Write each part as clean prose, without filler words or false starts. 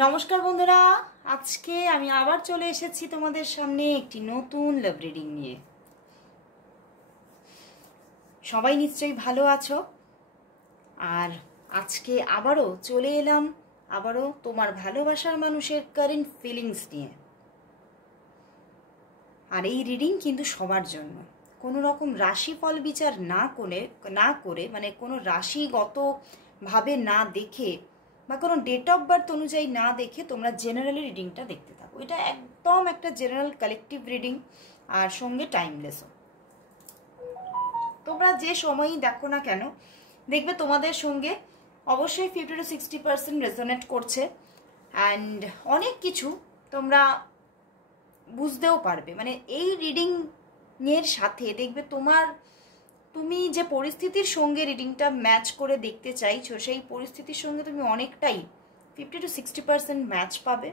নমস্কার বন্ধুরা, আজকে আমি আবার চলে এসেছি তোমাদের সামনে একটি নতুন লাভ রিডিং নিয়ে। সবাই নিশ্চয়ই ভালো আছো। আর আজকে আবারও চলে এলাম তোমার ভালোবাসার মানুষের কারেন্ট ফিলিংস নিয়ে। আর এই রিডিং কিন্তু সবার জন্য, কোনো রকম রাশিফল বিচার না করে মানে কোনো রাশিগতভাবে না দেখে বা কোনো ডেট অফ বার্থ অনুযায়ী না দেখে তোমরা জেনারেলি রিডিংটা দেখতে থাকো। এটা একদম একটা জেনারেল কালেকটিভ রিডিং, আর সঙ্গে টাইমলেসও। তোমরা যে সময়ই দেখো না কেন, দেখবে তোমাদের সঙ্গে অবশ্যই 50-60% রেজোনেট করছে। অ্যান্ড অনেক কিছু তোমরা বুঝতেও পারবে। মানে এই রিডিং এর সাথে দেখবে তুমি যে পরিস্থিতির সঙ্গে রিডিংটা ম্যাচ করে দেখতে চাইছো, সেই পরিস্থিতির সঙ্গে তুমি অনেকটাই 50-60% ম্যাচ পাবে।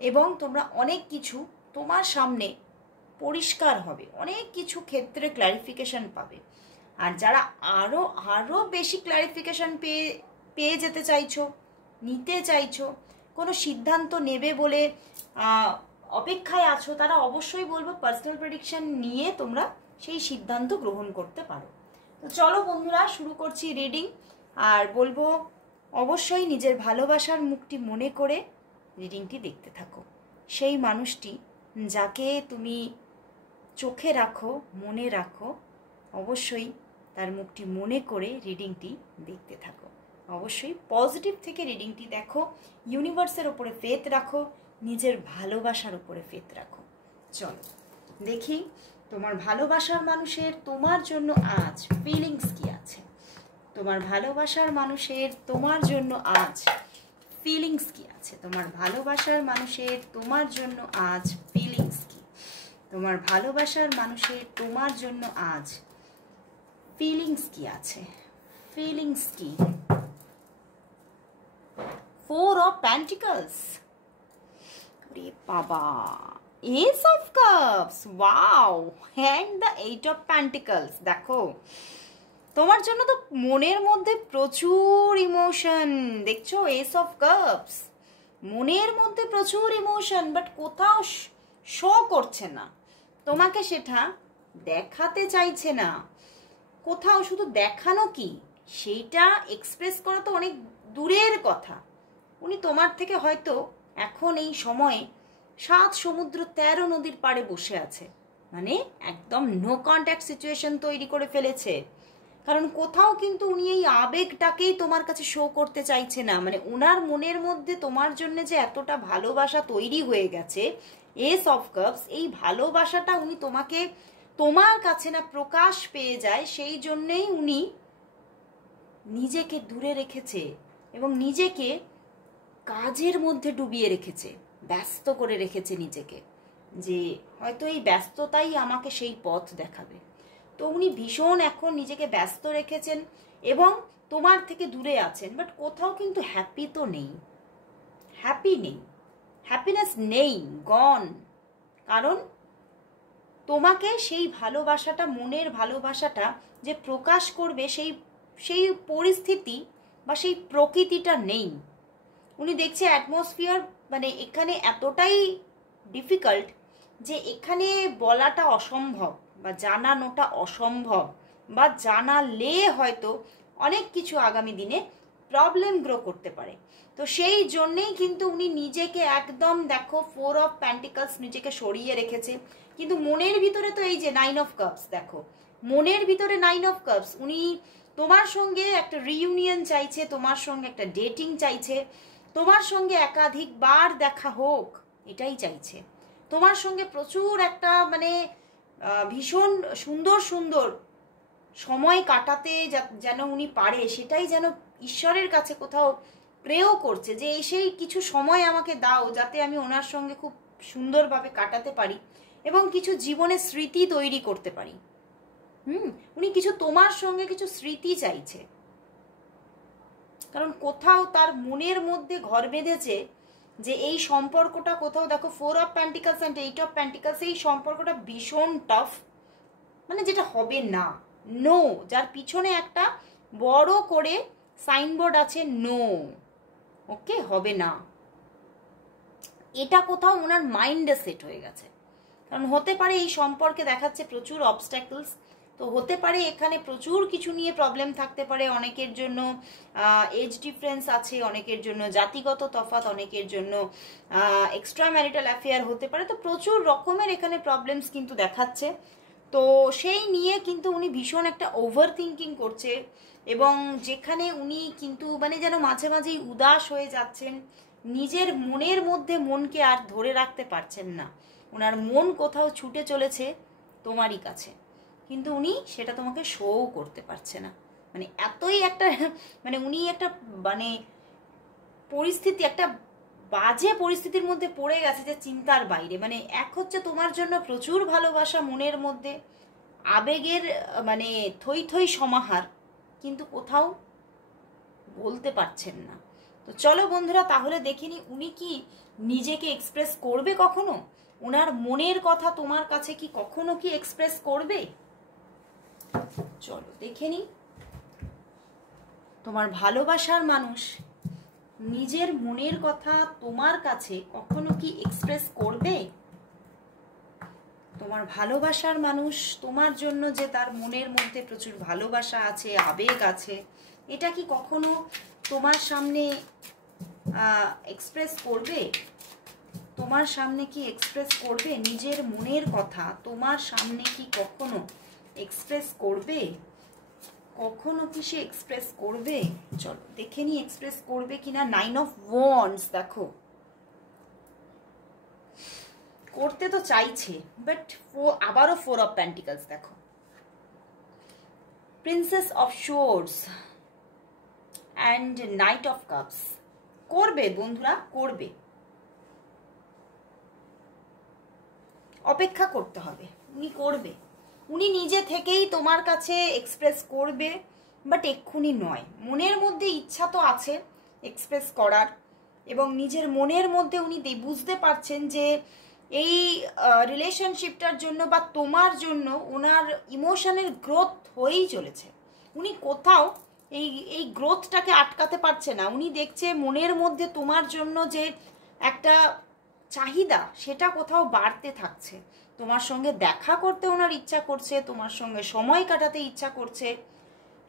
এবং তোমরা অনেক কিছু তোমার সামনে পরিষ্কার হবে, অনেক কিছু ক্ষেত্রে ক্ল্যারিফিকেশন পাবে। আর যারা আরও বেশি ক্ল্যারিফিকেশন পেয়ে যেতে চাইছো, নিতে চাইছো, কোনো সিদ্ধান্ত নেবে বলে অপেক্ষায় আছো, তারা অবশ্যই বলবো পার্সোনাল প্রেডিকশন নিয়ে তোমরা সেই সিদ্ধান্ত গ্রহণ করতে পারো। তো চলো বন্ধুরা, শুরু করছি রিডিং। আর বলবো অবশ্যই নিজের ভালোবাসার মুখটি মনে করে রিডিংটি দেখতে থাকো। সেই মানুষটি যাকে তুমি চোখে রাখো, মনে রাখো, অবশ্যই তার মুখটি মনে করে রিডিংটি দেখতে থাকো। অবশ্যই পজিটিভ থেকে রিডিংটি দেখো, ইউনিভার্সের ওপরে ফেথ রাখো, নিজের ভালোবাসার উপরে ফেথ রাখো। চলো দেখি তোমার ভালোবাসার মানুষের তোমার জন্য আজ ফিলিংস কি আছে। তোমার ভালোবাসার মানুষের তোমার জন্য আজ ফিলিংস কি আছে। তোমার ভালোবাসার মানুষের তোমার জন্য আজ ফিলিংস কি। তোমার ভালোবাসার মানুষের তোমার জন্য আজ ফিলিংস কি আছে। ফিলিংস কি। 4 of Pentacles, বাবা, Ace of Cups, wow, and the 8 of Pentacles। দেখো তোমার জন্য তো মনের মধ্যে প্রচুর ইমোশন, দেখছো Ace of Cups, মনের মধ্যে প্রচুর ইমোশন, বাট কোথাও শো করছে না, তোমাকে সেটা দেখাতে চাইছে না। কোথাও শুধু দেখানো কি, সেইটা এক্সপ্রেস করা তো অনেক দূরের কথা। উনি তোমার থেকে হয়তো এখন এই সময়ে 7 সমুদ্র 13 নদীর পাড়ে বসে আছে, মানে একদম নো কন্ট্যাক্ট সিচুয়েশন তৈরি করে ফেলেছে। কারণ কোথাও কিন্তু উনি এই আবেগটাকেই তোমার কাছে শো করতে চাইছে না। মানে ওনার মনের মধ্যে তোমার জন্য যে এতটা ভালোবাসা তৈরি হয়ে গেছে, এস অফ কাপস, এই ভালোবাসাটা উনি তোমার কাছে না প্রকাশ পেয়ে যায়, সেই জন্যেই উনি নিজেকে দূরে রেখেছে এবং নিজেকে কাজের মধ্যে ডুবিয়ে রেখেছে, ব্যস্ত করে রেখেছে নিজেকে, যে হয়তো এই ব্যস্ততাই আমাকে সেই পথ দেখাবে। তো উনি ভীষণ এখন নিজেকে ব্যস্ত রেখেছেন এবং তোমার থেকে দূরে আছেন, বাট কোথাও কিন্তু হ্যাপি তো নেই, হ্যাপিনেস নেই, গন। কারণ তোমাকে সেই ভালোবাসাটা, মনের ভালোবাসাটা যে প্রকাশ করবে, সেই পরিস্থিতি বা সেই প্রকৃতিটা নেই। উনি দেখছে অ্যাটমসফিয়ার, মানে এখানে এতটাই ডিফিকাল্ট যে এখানে বলাটা অসম্ভব বা জানানোটা অসম্ভব, বা জানালে হয়তো অনেক কিছু আগামী দিনে প্রবলেম গ্রো করতে পারে। তো সেই জন্যেই কিন্তু উনি নিজেকে একদম, দেখো 4 of Pentacles, নিজেকে সরিয়ে রেখেছে। কিন্তু মনের ভিতরে তো এই যে 9 of Cups, দেখো মনের ভিতরে 9 of Cups, উনি তোমার সঙ্গে একটা রিইউনিয়ন চাইছে, তোমার সঙ্গে একটা ডেটিং চাইছে, তোমার সঙ্গে একাধিকবার দেখা হোক, এটাই চাইছে। তোমার সঙ্গে প্রচুর একটা মানে ভীষণ সুন্দর সুন্দর সময় কাটাতে যেন উনি পারে, সেটাই যেন ঈশ্বরের কাছে কোথাও প্রেও করছে, যে সেই কিছু সময় আমাকে দাও যাতে আমি ওনার সঙ্গে খুব সুন্দরভাবে কাটাতে পারি এবং কিছু জীবনের স্মৃতি তৈরি করতে পারি। উনি কিছু তোমার সঙ্গে কিছু স্মৃতি চাইছে, কারণ কোথাও তার মনের মধ্যে ঘর বেঁধেছে যে এই সম্পর্কটা, কোথাও দেখো 4 of Pentacles and 8 of Pentacles, এই সম্পর্কটা ভীষণ টাফ, মানে যেটা হবে না, নো, যার পিছনে একটা বড় করে সাইনবোর্ড আছে, নো, ওকে, হবে না। এটা কোথাও ওনার মাইন্ডে সেট হয়ে গেছে। কারণ হতে পারে এই সম্পর্কে দেখাচ্ছে প্রচুর অবস্ট্যাকলস, তো হতে পারে এখানে প্রচুর কিছু নিয়ে প্রবলেম থাকতে পারে। অনেকের জন্য এজ ডিফারেন্স আছে, অনেকের জন্য জাতিগত তফাৎ, অনেকের জন্য এক্সট্রা ম্যারিটাল অ্যাফেয়ার হতে পারে। তো প্রচুর রকমের এখানে প্রবলেমস কিন্তু দেখাচ্ছে। তো সেই নিয়ে কিন্তু উনি ভীষণ একটা ওভার থিঙ্কিং করছে, এবং যেখানে উনি কিন্তু মানে যেন মাঝে মাঝেই উদাস হয়ে যাচ্ছেন, নিজের মনের মধ্যে মনকে আর ধরে রাখতে পারছেন না। ওনার মন কোথাও ছুটে চলেছে তোমারই কাছে, কিন্তু উনি সেটা তোমাকে শোও করতে পারছে না। মানে এতই একটা মানে উনি একটা মানে পরিস্থিতি, একটা বাজে পরিস্থিতির মধ্যে পড়ে গেছে যে চিন্তার বাইরে। মানে এক হচ্ছে তোমার জন্য প্রচুর ভালোবাসা মনের মধ্যে, আবেগের মানে থই থই সমাহার, কিন্তু কোথাও বলতে পারছেন না। তো চলো বন্ধুরা তাহলে দেখিনি উনি কি নিজেকে এক্সপ্রেস করবে কখনো, ওনার মনের কথা তোমার কাছে কি কখনো কি এক্সপ্রেস করবে। চলো দেখে নি তোমার ভালোবাসার মানুষ নিজের মনের কথা তোমার কাছে কখনো কি এক্সপ্রেস করবে। তোমার ভালোবাসার মানুষ তোমার জন্য যে তার মনের মধ্যে প্রচুর ভালোবাসা আছে, আবেগ আছে, এটা কি কখনো তোমার সামনে এক্সপ্রেস করবে। তোমার সামনে কি এক্সপ্রেস করবে নিজের মনের কথা, তোমার সামনে কি কখনো এক্সপ্রেস করবে, কখনো কি সে এক্সপ্রেস করবে। চলো দেখে নি এক্সপ্রেস করবে কিনা। 9 অফ ওয়ান্ডস দেখো, করতে তো চাইছে বাট আবারও 4 অফ পেন্টিকলস দেখো, princess of swords and night of cups. করবে বন্ধুরা, করবে, অপেক্ষা করতে হবে, উনি করবে, উনি নিজে থেকেই তোমার কাছে এক্সপ্রেস করবে, বাট এক্ষুনি নয়। মনের মধ্যে ইচ্ছা তো আছে এক্সপ্রেস করার, এবং নিজের মনের মধ্যে উনি বুঝতে পারছেন যে এই রিলেশনশিপটার জন্য বা তোমার জন্য ওনার ইমোশনের গ্রোথ হয়েই চলেছে। উনি কোথাও এই গ্রোথটাকে আটকাতে পারছে না। উনি দেখছে মনের মধ্যে তোমার জন্য যে একটা চাহিদা সেটা কোথাও বাড়তে থাকছে। তোমার সঙ্গে দেখা করতে ওনার ইচ্ছা করছে, তোমার সঙ্গে সময় কাটাতে ইচ্ছা করছে,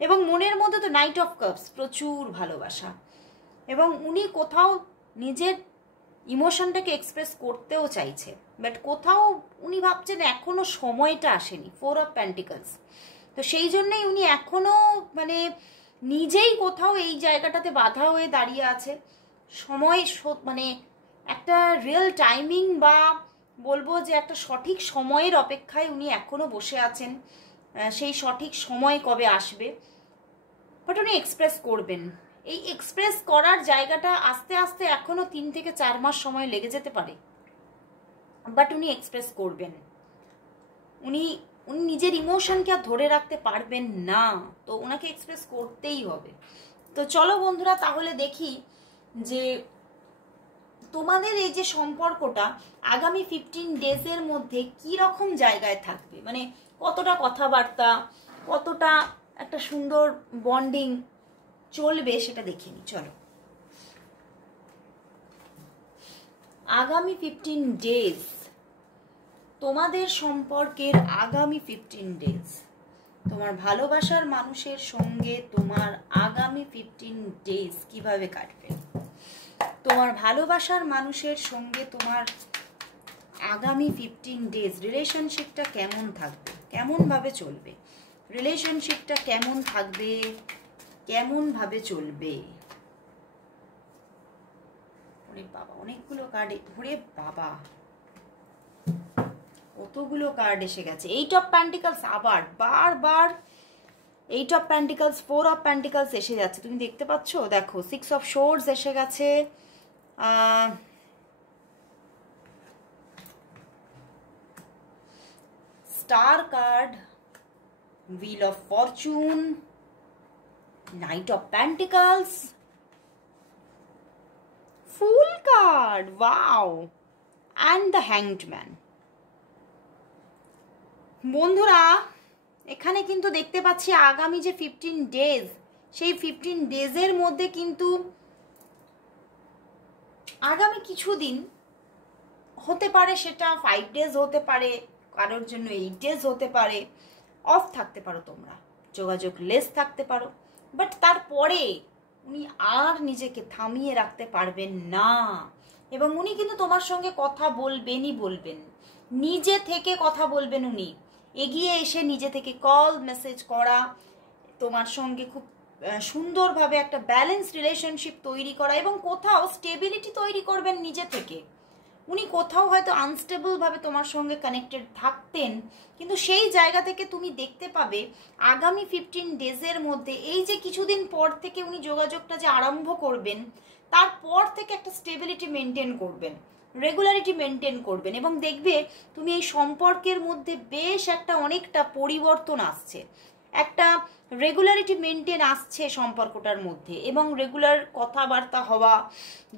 এবং মনের মধ্যে তো নাইট অফ কাপস, প্রচুর ভালোবাসা, এবং উনি কোথাও নিজের ইমোশনটাকে এক্সপ্রেস করতেও চাইছে, বাট কোথাও উনি ভাবছেন এখনো সময়টা আসেনি। 4 অফ পেন্টিকলস, তো সেই জন্যই উনি এখনো মানে নিজেই কোথাও এই জায়গাটাতে বাধা হয়ে দাঁড়িয়ে আছে। সময় মানে একটা রিয়েল টাইমিং বা বলবো যে একটা সঠিক সময়ের অপেক্ষায় উনি এখনো বসে আছেন। সেই সঠিক সময় কবে আসবে, বাট উনি এক্সপ্রেস করবেন। এই এক্সপ্রেস করার জায়গাটা আস্তে আস্তে এখনো 3 থেকে 4 মাস সময় লেগে যেতে পারে, বাট উনি এক্সপ্রেস করবেন। উনি নিজের ইমোশনকে আর ধরে রাখতে পারবেন না, তো ওনাকে এক্সপ্রেস করতেই হবে। তো চলো বন্ধুরা তাহলে দেখি যে তোমাদের এই যে সম্পর্কটা আগামী 15 ডেজের মধ্যে কি রকম জায়গায় থাকবে, মানে কতটা কথাবার্তা, কতটা একটা সুন্দর বন্ডিং চলবে সেটা দেখে নি। চলো আগামী 15 ডেজ, তোমাদের সম্পর্কের আগামী 15 ডেজ, তোমার ভালোবাসার মানুষের সঙ্গে তোমার আগামী 15 ডেজ কিভাবে কাটবে। তোমার ভালোবাসার মানুষের সঙ্গে তোমার আগামী 15 ডেজ রিলেশনশিপটা কেমন থাকবে, কেমন ভাবে চলবে, রিলেশনশিপটা কেমন থাকবে, কেমন ভাবে চলবে। ওরে বাবা অনেকগুলো কার্ড, ওরে বাবা কতগুলো কার্ড এসে গেছে। 8 অফ পেন্টিকলস, আবার বারবার 8 অফ পেন্টিকলস, 4 অফ পেন্টিকলস এসে যাচ্ছে, তুমি দেখতে পাচ্ছ। দেখো 6 অফ শোর্স এসে গেছে, star card, wheel of Fortune, night of pentacles, fool card, wow, and the hanged man. বন্ধুরা এখানে কিন্তু দেখতে পাচ্ছি আগামী যে 15 ডেজ, সেই 15 ডেজের মধ্যে কিন্তু আগামী কিছুদিন হতে পারে সেটা 5 ডেজ হতে পারে, কারোর জন্য 8 ডেজ হতে পারে, অফ থাকতে পারো, তোমরা যোগাযোগ লেস থাকতে পারো, বাট তারপরে উনি আর নিজেকে থামিয়ে রাখতে পারবেন না, এবং উনি কিন্তু তোমার সঙ্গে কথা বলবেনই বলবেন, নিজে থেকে কথা বলবেন। উনি এগিয়ে এসে নিজে থেকে কল মেসেজ করা, তোমার সঙ্গে খুব সুন্দরভাবে একটা ব্যালেন্স রিলেশনশিপ তৈরি করা, এবং কোথাও স্টেবিলিটি তৈরি করবেন নিজে থেকে। উনি কোথাও হয়তো আনস্টেবলভাবে তোমার সঙ্গে কানেক্টেড থাকতেন, কিন্তু সেই জায়গা থেকে তুমি দেখতে পাবে আগামী 15 ডেজের মধ্যে, এই যে কিছুদিন পর থেকে উনি যোগাযোগটা যে আরম্ভ করবেন, তারপর থেকে একটা স্টেবিলিটি মেনটেন করবেন, রেগুলারিটি মেনটেন করবেন, এবং দেখবে তুমি এই সম্পর্কের মধ্যে বেশ একটা অনেকটা পরিবর্তন আসছে, একটা রেগুলারিটি মেনটেন আসছে সম্পর্কটার মধ্যে, এবং রেগুলার কথাবার্তা হওয়া,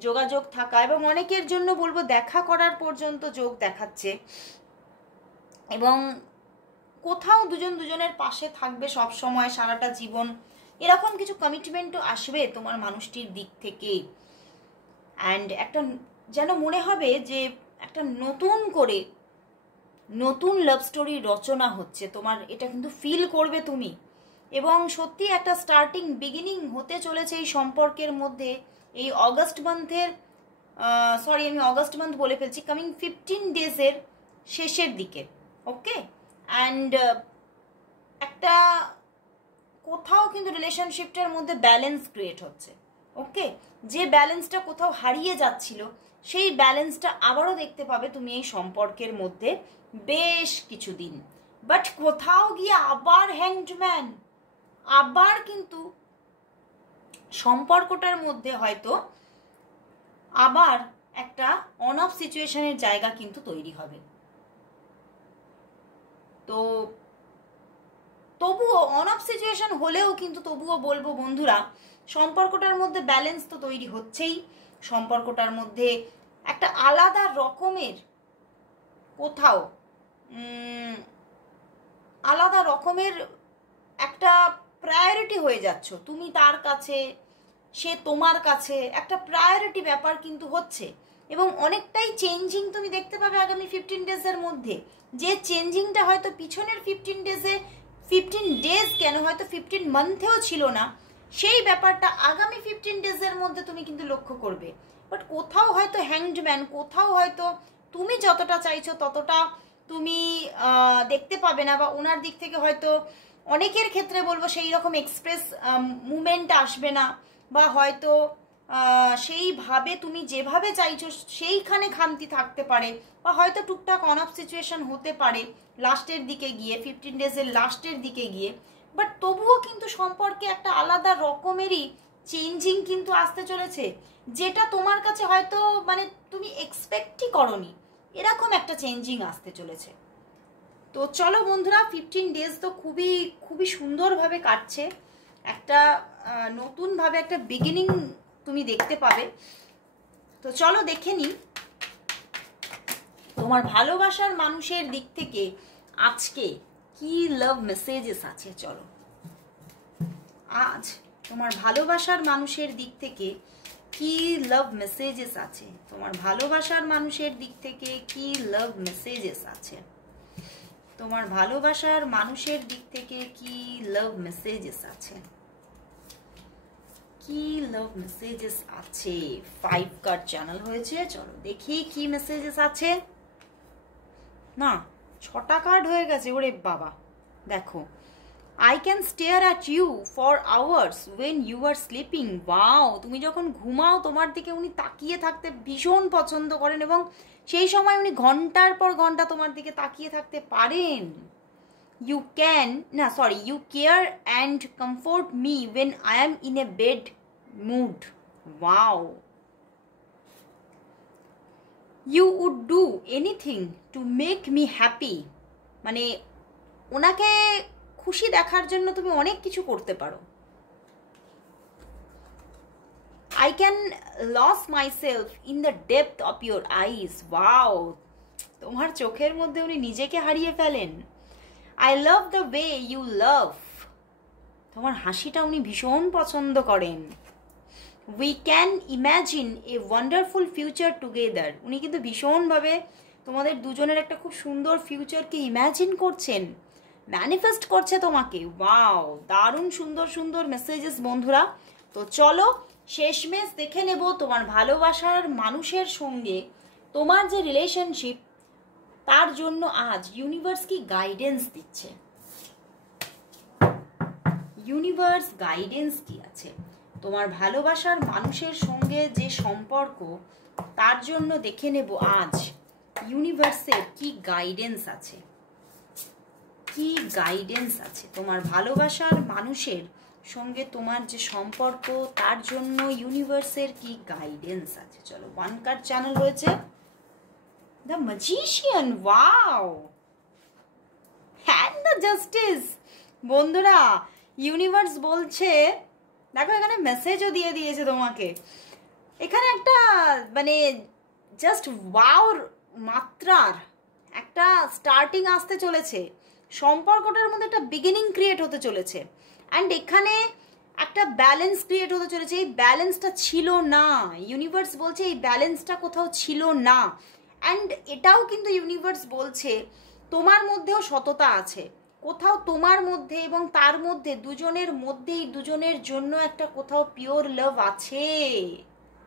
যোগাযোগ থাকা, এবং অনেকের জন্য বলবো দেখা করার পর্যন্ত যোগ দেখাচ্ছে, এবং কোথাও দুজন দুজনের পাশে থাকবে সব সময় সারাটা জীবন, এরকম কিছু কমিটমেন্টও আসবে তোমার মানুষটির দিক থেকে। অ্যান্ড একটা যেন মনে হবে যে একটা নতুন করে নতুন লাভ স্টোরি রচনা হচ্ছে তোমার, এটা কিন্তু ফিল করবে তুমি, এবং সত্যি একটা স্টার্টিং বিগিনিং হতে চলেছে এই সম্পর্কের মধ্যে। এই অগস্ট মান্থের আমি অগস্ট মান্থ বলে ফেলছি, কামিং 15 ডেজের শেষের দিকে। ওকে, অ্যান্ড একটা কোথাও কিন্তু রিলেশনশিপটার মধ্যে ব্যালেন্স ক্রিয়েট হচ্ছে। ওকে, যে ব্যালেন্সটা কোথাও হারিয়ে যাচ্ছিল, সেই ব্যালেন্সটা আবারও দেখতে পাবে তুমি এই সম্পর্কের মধ্যে বেশ কিছুদিন। বাট কোথাও গিয়ে আবার হ্যাংডম্যান, আবার কিন্তু সম্পর্কটার মধ্যে হয়তো আবার একটা অন অফ সিচুয়েশনের জায়গা কিন্তু তৈরি হবে। তো তবুও অন অফ সিচুয়েশন হলেও কিন্তু তবুও বলবো বন্ধুরা, সম্পর্কটার মধ্যে ব্যালেন্স তো তৈরি হচ্ছেই, সম্পর্কটার মধ্যে একটা আলাদা রকমের কোথাও আলাদা রকমের একটা প্রায়োরিটি হয়ে যাচ্ছ, তুমি তার কাছে, সে তোমার কাছে, একটা প্রায়োরিটি ব্যাপার কিন্তু হচ্ছে, এবং অনেকটাই চেঞ্জিং তুমি দেখতে পাবে আগামী 15 ডেজের মধ্যে। যে চেঞ্জিংটা হয়তো পিছনের 15 ডেজে, 15 ডেজ কেন, হয়তো 15 মান্থেও ছিল না, সেই ব্যাপারটা আগামী 15 ডেজের মধ্যে তুমি কিন্তু লক্ষ্য করবে। বাট কোথাও হয়তো হ্যাংডম্যান, কোথাও হয়তো তুমি যতটা চাইছো ততটা তুমি দেখতে পাবে না, বা ওনার দিক থেকে হয়তো অনেকের ক্ষেত্রে বলবো সেই রকম এক্সপ্রেস মুভমেন্ট আসবে না, বা হয়তো সেইভাবে তুমি যেভাবে চাইছো সেইখানে খামতি থাকতে পারে, বা হয়তো টুকটাক অন অফ সিচুয়েশন হতে পারে লাস্টের দিকে গিয়ে, 15 ডেজের লাস্টের দিকে গিয়ে। বাট তবুও কিন্তু সম্পর্কে একটা আলাদা রকমেরই চেঞ্জিং কিন্তু আসতে চলেছে, যেটা তোমার কাছে হয়তো মানে তুমি এক্সপেক্টই করনি, এরকম একটা চেঞ্জিং আসতে চলেছে। তো চলো বন্ধুরা, 15 ডেজ তো খুবই খুবই সুন্দরভাবে কাটছে, একটা নতুনভাবে একটা বিগিনিং তুমি দেখতে পাবে। তো চলো দেখে নিই তোমার ভালোবাসার মানুষের দিক থেকে আজকে কি লাভ মেসেজেস আছে। চলো আজ তোমার ভালোবাসার মানুষের দিক থেকে কি লাভ মেসেজেস আছে, তোমার ভালোবাসার মানুষের দিক থেকে কি লাভ মেসেজেস আছে, তোমার ভালোবাসার মানুষের দিক থেকে কি লাভ মেসেজেস আছে, কি লাভ মেসেজেস আছে। 5 কার্ড চ্যানেল হয়েছে, চলো দেখি কি মেসেজেস আছে। না, 6টা কার্ড হয়ে গেছে, ওরে বাবা। দেখো, I can stare at you for hours when you are sleeping. Wow, তুমি যখন ঘুমাও তোমার দিকে উনি তাকিয়ে থাকতে ভীষণ পছন্দ করেন, এবং সেই সময় উনি ঘন্টার পর ঘন্টা তোমার দিকে তাকিয়ে থাকতে পারেন। You care and comfort me when I am in a bad mood. Wow. You would do anything to make me happy. মানে ওনাকে খুশি দেখার জন্য তুমি অনেক কিছু করতে পারো। I can lose myself in the depth of your eyes. Wow, তোমার চোখের মধ্যে উনি নিজেকে হারিয়ে ফেলেন। I love the way you love. তোমার হাসিটা উনি ভীষণ পছন্দ করেন। We can imagine a wonderful future together. উনি কিন্তু ভীষণভাবে তোমাদের দুজনের একটা খুব সুন্দর ফিউচারকে ইম্যাজিন করছেন, ম্যানিফেস্ট করছে তোমাকে। ওয়াও, দারুণ সুন্দর সুন্দর মেসেজেস বন্ধুরা। তো চলো শেষমেশ দেখে নেব তোমার ভালোবাসার মানুষের সঙ্গে তোমার যে রিলেশনশিপ, তার জন্য আজ ইউনিভার্স কি গাইডেন্স দিচ্ছে, ইউনিভার্স গাইডেন্স কি আছে তোমার ভালোবাসার মানুষের সঙ্গে যে সম্পর্ক, তার জন্য দেখে নেব আজ ইউনিভার্সের কি গাইডেন্স আছে, কি গাইডেন্স আছে তোমার ভালোবাসার মানুষের সঙ্গে তোমার যে সম্পর্ক, তার জন্য ইউনিভার্সের কি গাইডেন্স আছে। চলো, ওয়ান কার্ড চ্যানেল রয়েছে, the magician, wow, and the justice. বন্ধুরা, ইউনিভার্স বলছে, দেখো এখানে মেসেজও দিয়ে দিয়েছে তোমাকে, এখানে একটা মানে জাস্ট ওয়াওর মাত্রার একটা স্টার্টিং আসতে চলেছে, সম্পর্কটার মধ্যে একটা বিগিনিং ক্রিয়েট হতে চলেছে, অ্যান্ড এখানে একটা ব্যালেন্স ক্রিয়েট হতে চলেছে। এই ব্যালেন্সটা ছিল না, ইউনিভার্স বলছে এই ব্যালেন্সটা কোথাও ছিল না। অ্যান্ড এটাও কিন্তু ইউনিভার্স বলছে তোমার মধ্যেও সততা আছে কোথাও, তোমার মধ্যে এবং তার মধ্যে, দুজনের মধ্যেই দুজনের জন্য একটা কোথাও পিওর লাভ আছে।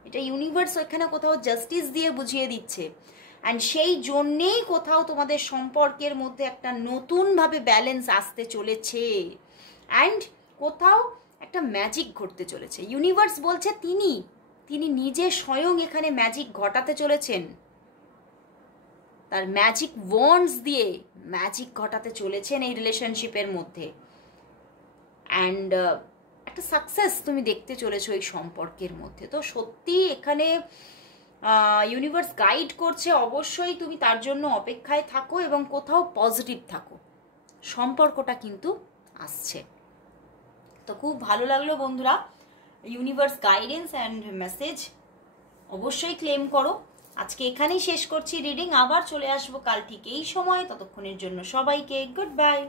এটা ইউনিভার্স এখানে কোথাও জাস্টিস দিয়ে বুঝিয়ে দিচ্ছে। অ্যান্ড সেই জন্যেই কোথাও তোমাদের সম্পর্কের মধ্যে একটা নতুনভাবে ব্যালেন্স আসতে চলেছে, অ্যান্ড কোথাও একটা ম্যাজিক ঘটতে চলেছে। ইউনিভার্স বলছে তিনি নিজে স্বয়ং এখানে ম্যাজিক ঘটাতে চলেছেন, তার ম্যাজিক ওয়ান্ডস দিয়ে ম্যাজিক ঘটাতে চলেছেন এই রিলেশনশিপের মধ্যে। অ্যান্ড একটা সাকসেস তুমি দেখতে চলেছো এই সম্পর্কের মধ্যে। তো সত্যি এখানে ইউনিভার্স গাইড করছে, অবশ্যই তুমি তার জন্য অপেক্ষায় থাকো এবং কোথাও পজিটিভ থাকো, সম্পর্কটা কিন্তু আসছে। তো খুব ভালো লাগলো বন্ধুরা, ইউনিভার্স গাইডেন্স অ্যান্ড মেসেজ অবশ্যই ক্লেম করো। আজকে এখানেই শেষ করছি রিডিং, আবার চলে আসবো কাল ঠিক এই সময়। ততক্ষণের জন্য সবাইকে গুড বাই।